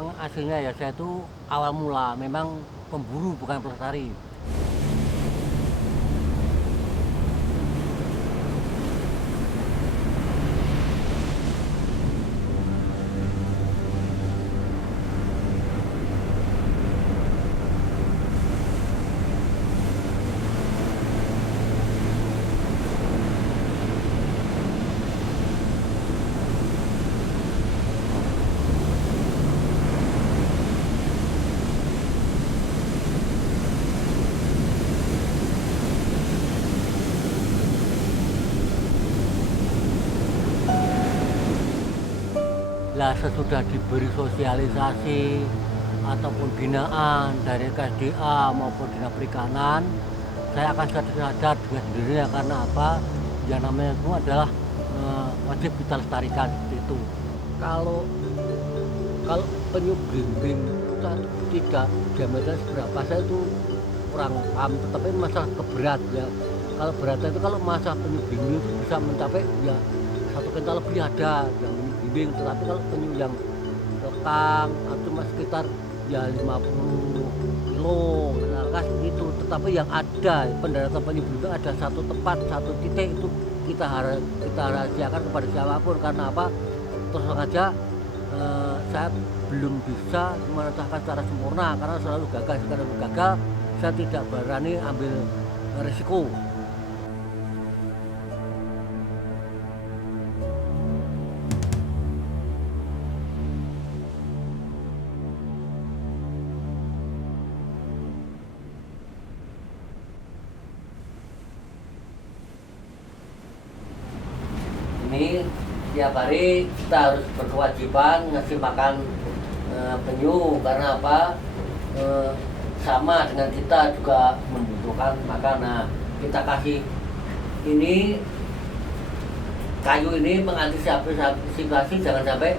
memang aslinya ya saya itu awal mula memang pemburu bukan pelestari. Lah sesudah diberi sosialisasi ataupun binaan dari KSDA maupun Dinas Perikanan, saya akan sadar dengan sendirinya karena apa? Yang namanya itu adalah wajib kita lestarikan seperti itu. Kalau kalau penyu belimbing tidak diameter seberapa saya itu kurang paham, tetapi masalah keberat ya. Kalau beratnya itu kalau masalah penyu belimbing itu bisa mencapai ya 1 kintal lebih ada yang penyu belimbing, tetapi kalau penyu yang lekang itu cuma sekitar ya 50 kilo nah, itu. Tetapi yang ada pendaratan penyu belimbing ada satu tempat, satu titik itu kita rahasiakan kepada siapapun karena apa? Terus saja saya belum bisa menetapkan secara sempurna karena selalu gagal. Sekarang gagal, saya tidak berani ambil risiko. Ini tiap hari kita harus berkewajiban ngasih makan penyu karena apa? Sama dengan kita juga membutuhkan makan. Nah, kita kasih ini kayu ini mengantisipasi jangan sampai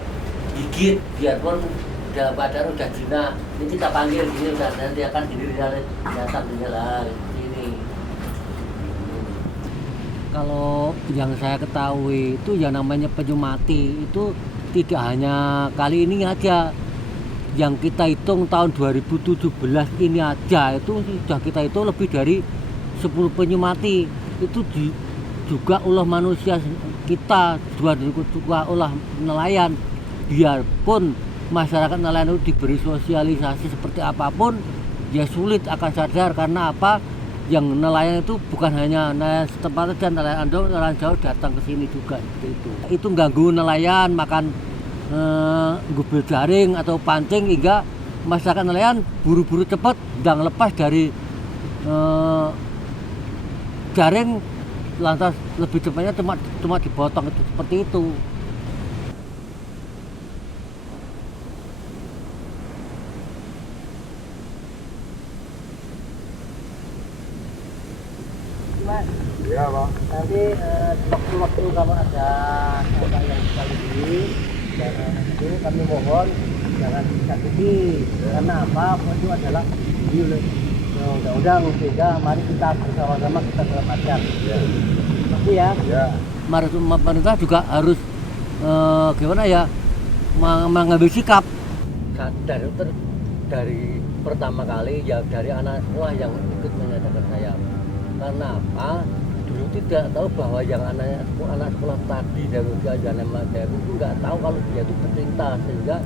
gigit biarpun dalam keadaan udah jinak. Ini kita panggil ini udah nanti akan datang lah ini. Kalau yang saya ketahui itu yang namanya penyu mati itu tidak hanya kali ini aja. Yang kita hitung tahun 2017 ini aja itu sudah kita hitung lebih dari 10 penyu mati. Itu juga ulah manusia kita, juga ulah nelayan. Biarpun masyarakat nelayan itu diberi sosialisasi seperti apapun, ya sulit akan sadar karena apa? Yang nelayan itu bukan hanya nelayan setempat saja, nelayan jauh datang ke sini juga seperti itu. Itu ganggu nelayan makan gubel jaring atau pancing hingga masyarakat nelayan buru-buru cepat dan lepas dari jaring lantas lebih cepatnya cuma dipotong itu seperti itu. Mas, Iya, Bang. nanti waktu-waktu kalau ada apa yang sekali ini jangan itu kami mohon jangan disakiti karena apa? Itu adalah oleh undang-undang sehingga mari kita bersama-sama kita selamatkan. Ya. Tapi ya, Ya. pemerintah juga harus gimana ya mengambil sikap. Dari pertama kali ya dari anak sekolah yang ikut menyadarkan saya. Karena apa? Dulu tidak tahu bahwa yang anak sekolah tadi dari Jalan Madari itu nggak tahu kalau dia itu pecinta sehingga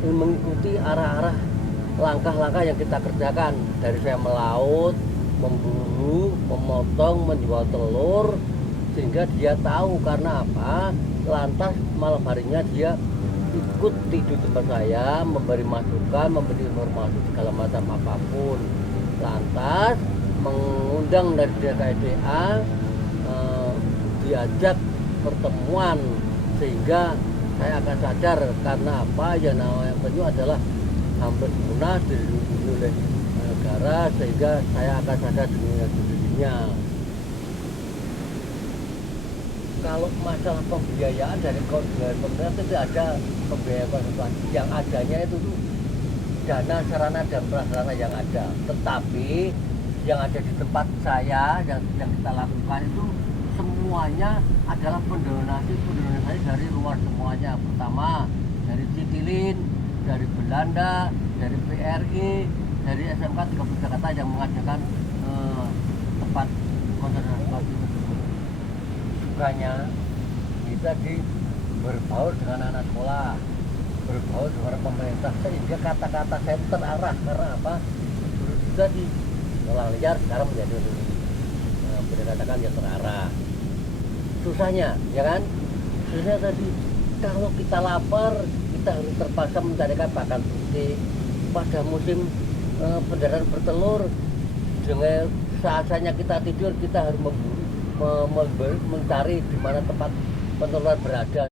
mengikuti arah-arah langkah-langkah yang kita kerjakan dari saya melaut, memburu, memotong, menjual telur sehingga dia tahu karena apa? Lantas malam harinya dia ikut tidur tempat saya, memberi masukan, memberi informasi segala macam apapun. Lantas mengundang dari KSDA diajak pertemuan sehingga saya akan sadar karena apa ya namanya penyu adalah hampir punah dilindungi oleh negara sehingga saya akan sadar dengan dirinya. Kalau masalah pembiayaan dari pemerintah tidak ada pembiayaan konservasi, yang adanya itu tuh dana sarana dan prasarana yang ada, tetapi yang ada di tempat saya yang sedang kita lakukan itu semuanya adalah pendonasi dari luar semuanya. Pertama dari Citilin, dari Belanda, dari PRI, dari SMK 30 Jakarta yang mengadakan tempat konservasi tersebut. Sukanya kita berbaur dengan anak sekolah, berbaur dengan pemerintah, sehingga kata-kata saya terarah. Karena apa? Dulu juga di sekolah liar, sekarang menjadi boleh katakan ya terarah. Susahnya, ya kan? Susahnya tadi, kalau kita lapar, kita harus terpaksa mencarikan pakan putih. Pada musim pendaratan bertelur, dengan saatnya kita tidur, kita harus mencari di mana tempat penteluran berada.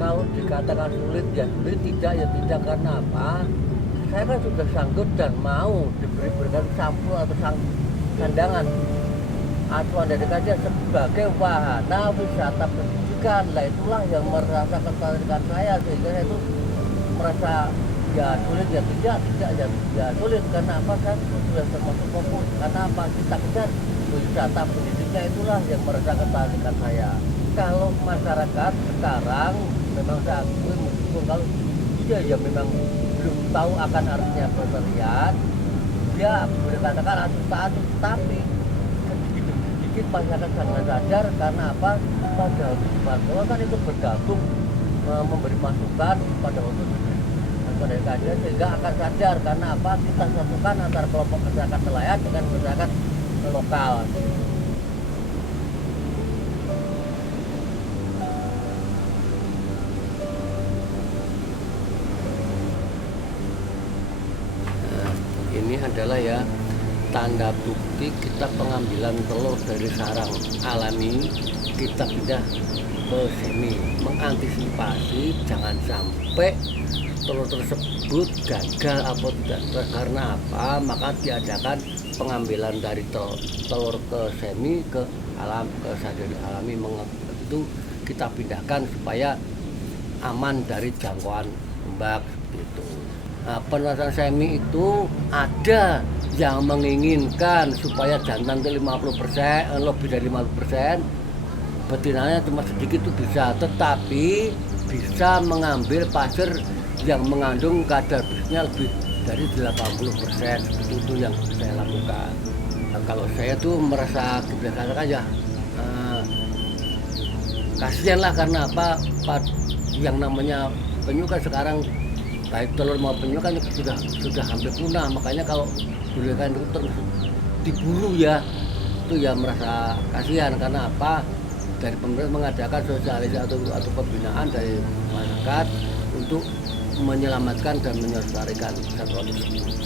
Kalau dikatakan sulit ya sulit, tidak ya tidak. Karena apa? Saya kan sudah sanggup dan mau diberikan sampul atau sandangan acuan dari kajian sebagai wahana wisata pendidikan. Lah itulah yang merasa ketertarikan saya, sehingga saya itu merasa ya sulit ya tidak ya sulit. Karena apa? Saya sudah termasuk fokus. Karena apa? Kita kejar wisata pendidikan, itulah yang merasa ketertarikan saya. Kalau masyarakat sekarang memang saya akui, meskipun kalau dia ya memang belum tahu akan artinya berteriak, dia berkatakan atuh-atuh, tapi sedikit masyarakat sangat sadar. Karena apa? Pada waktu kan itu bergabung memberi masukan pada waktu dari kajian, sehingga akan sadar. Karena apa? Kita satukan antara kelompok masyarakat nelayan dengan masyarakat lokal. Ini adalah ya tanda bukti kita pengambilan telur dari sarang alami, kita pindah ke semi, mengantisipasi jangan sampai telur tersebut gagal atau tidak. Karena apa? Maka diadakan pengambilan dari telur ke semi, ke alam, ke sadari alami. Itu kita pindahkan supaya aman dari jangkauan ombak gitu. Nah, penelusuran semi itu ada yang menginginkan supaya jantan itu 50%, lebih dari 50%, betinanya cuma sedikit itu bisa, tetapi bisa mengambil pasir yang mengandung kadar bersihnya lebih dari 80%. Itu yang saya lakukan. Nah, kalau saya tuh merasa dibelakangkan ya kasihan lah. Karena apa? Yang namanya penyu kan sekarang baik telur maupun penyu kan sudah hampir punah. Makanya kalau dulu kan itu terus diburu ya, itu ya merasa kasihan. Karena apa? Dari pemerintah mengadakan sosialisasi atau pembinaan dari masyarakat untuk menyelamatkan dan melestarikan satwa tersebut.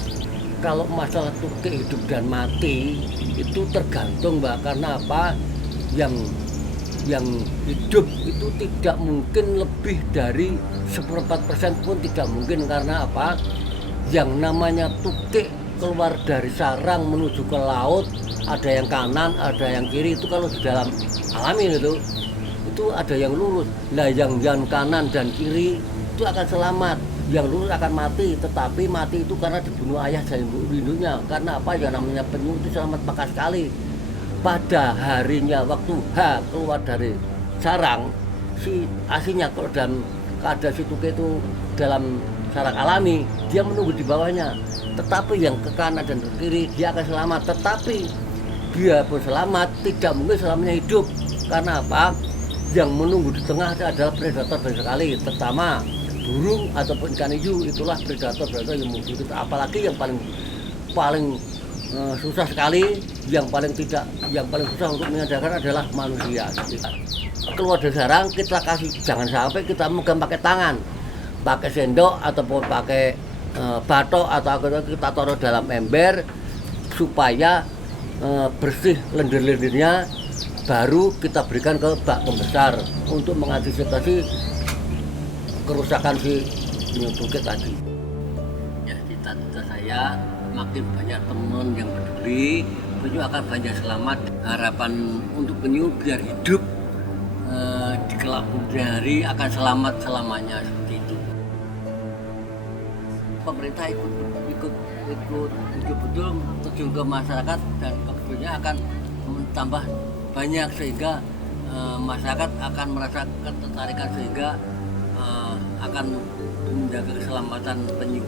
Kalau masalah tukik hidup dan mati itu tergantung, Mbak. Karena apa? Yang hidup itu tidak mungkin lebih dari 1/4% pun tidak mungkin. Karena apa? Yang namanya tukik keluar dari sarang menuju ke laut, ada yang kanan, ada yang kiri. Itu kalau di dalam alami itu ada yang lurus. Nah, yang kanan dan kiri itu akan selamat, yang lurus akan mati. Tetapi mati itu karena dibunuh ayah dan induknya. Karena apa? Yang namanya penyu itu selamat pakas sekali. Pada harinya waktu keluar dari sarang, si aslinya kalau dalam keadaan si tukik itu dalam sarang alami, dia menunggu di bawahnya. Tetapi yang ke kanan dan ke kiri dia akan selamat. Tetapi dia pun selamat, tidak mungkin selamanya hidup. Karena apa? Yang menunggu di tengah adalah predator banyak sekali, terutama burung ataupun ikan hiu. Itulah predator yang muncul kita. Apalagi yang paling susah sekali, yang paling susah untuk menyadarkan adalah manusia. Keluar dari sarang kita kasih, jangan sampai kita megang pakai tangan, pakai sendok ataupun pakai batok, atau kita taruh dalam ember supaya bersih lendir-lendirnya, baru kita berikan ke bak pembesar untuk mengantisipasi kerusakan si tukik itu. Kalau sudah keluar dari sarang, kita kasih, jangan sampai kita megang pakai tangan, pakai sendok ataupun pakai batok, atau kita taruh dalam ember supaya bersih lendir-lendirnya, baru kita berikan ke bak pembesar untuk mengantisipasi kerusakan si tukik itu. penyu bukit tadi. Ya, cita-cita saya makin banyak teman yang peduli, penyu akan banyak selamat. Harapan untuk penyu biar hidup di kelak kemudian hari akan selamat selamanya, seperti itu. Pemerintah ikut betul terjun ke masyarakat dan kebunnya akan tambah banyak sehingga masyarakat akan merasa ketertarikan sehingga akan menjaga keselamatan penyu.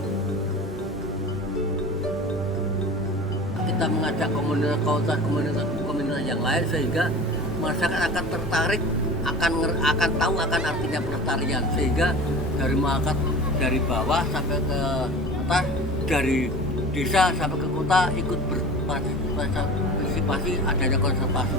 Kita mengajak komunitas yang lain sehingga masyarakat akan tertarik, akan tahu akan artinya pelestarian, sehingga dari masyarakat dari bawah sampai ke atas, dari desa sampai ke kota ikut berpartisipasi adanya konservasi.